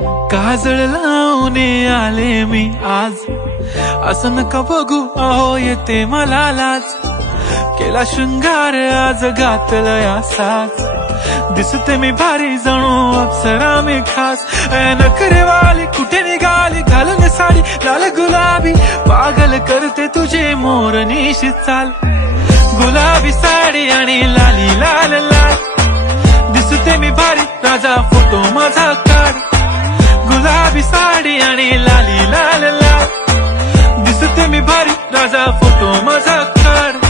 काजळ लावून आले मी आज, असं नका बघू अहो येते मला लाज। केला शृंगार आज घातलया साज, दिसते मी भारी जणू अप्सरा मी खास। नखरेवाली कुठे निघाली घालून साडी लाल गुलाबी, पागल करते तुझे मोरनीशी चाल। गुलाबी साडी आणि लाली लाल लाल, दिसते मी भारी राजा फोटो माझा काढ। गुलाबी साडी आणि लाली लाल लाल, दिसते मी भारी राजा फोटो माझा काढ।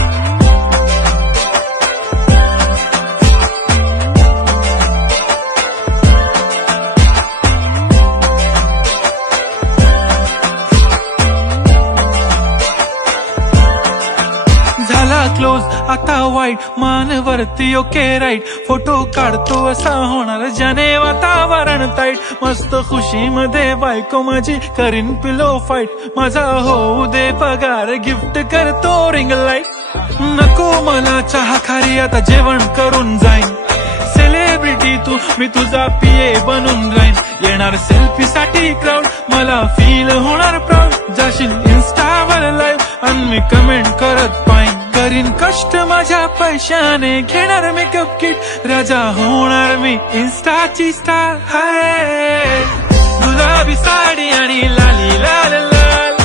झाला क्लोज आता वाईट, मान वरती ओके राईट, फोटो काढतो असा होणार ज्याने वातावरण ताईट। मस्त खुशी मध्ये बायको माझी करीन पिलो फाईट, माझा होऊ दे पगार गिफ्ट करतो रिंग लाईट। नको मला चहा खारी आता जेवण करून जाईन, सेलिब्रिटी तू मी तुझा पिये बनून राहीन। येणार सेल्फी साठी क्राऊड मला फील होणार प्राऊड, जाशील इन्स्टावर लाईव्ह आणि मी कमेंट करत पाईन। करीन कष्ट माझ्या पैशाने घेणार मेकअप किट, राजा होणार मी इन्स्टाची स्टार। हाय गुलाबी साडी आणि लाली लाल लाल,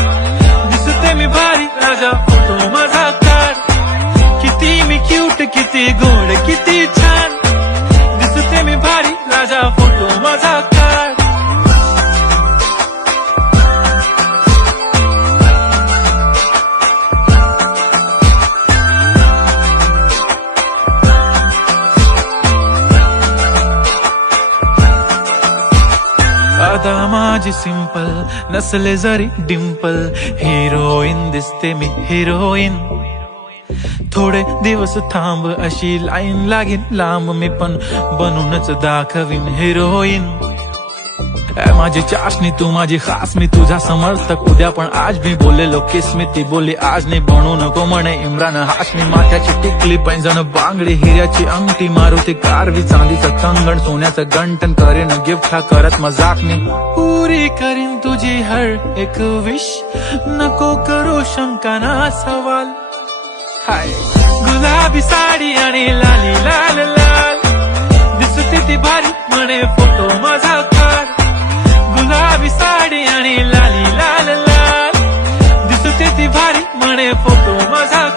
दिसते मी भारी राजा फोटो माझा काढ। किती मी क्यूट किती गोड किती छान, दिसते मी भारी राजा फोटो माझा काढ। अदा माझी सिंपल नसले जरी डिंपल, हिरोईन दिसते मी हिरोईन। थोडे दिवस थांब अशी लाईन लागेल लांब, मी पण बनूनच दाखवीन हिरोईन। माझी चाशनी तू माझी खास, मी तुझा समर्थक उद्या पण आज मी बोलेलो किस मी, ती बोली आज नाही बनू नको म्हणे इम्रान हाशमी। माथ्याची टिकली पैंजण बांगडी हिऱ्याची अंगठी, मारुती कारवी चांदीचं कंगण सोन्याचं गंटन, करीन गिफ्ट हा करत मजाक मी। पुरी करीन तुझी हर एक विश, नको करू शंका ना सवाल। हाय गुलाबी साडी आणि लाली लाल लाल, दिसते ती भारी म्हणे फोटो माझा काढ। गुलाबी साडी आणि लाली लाल लाल, दिसते ती भारी म्हणे फोटो माझा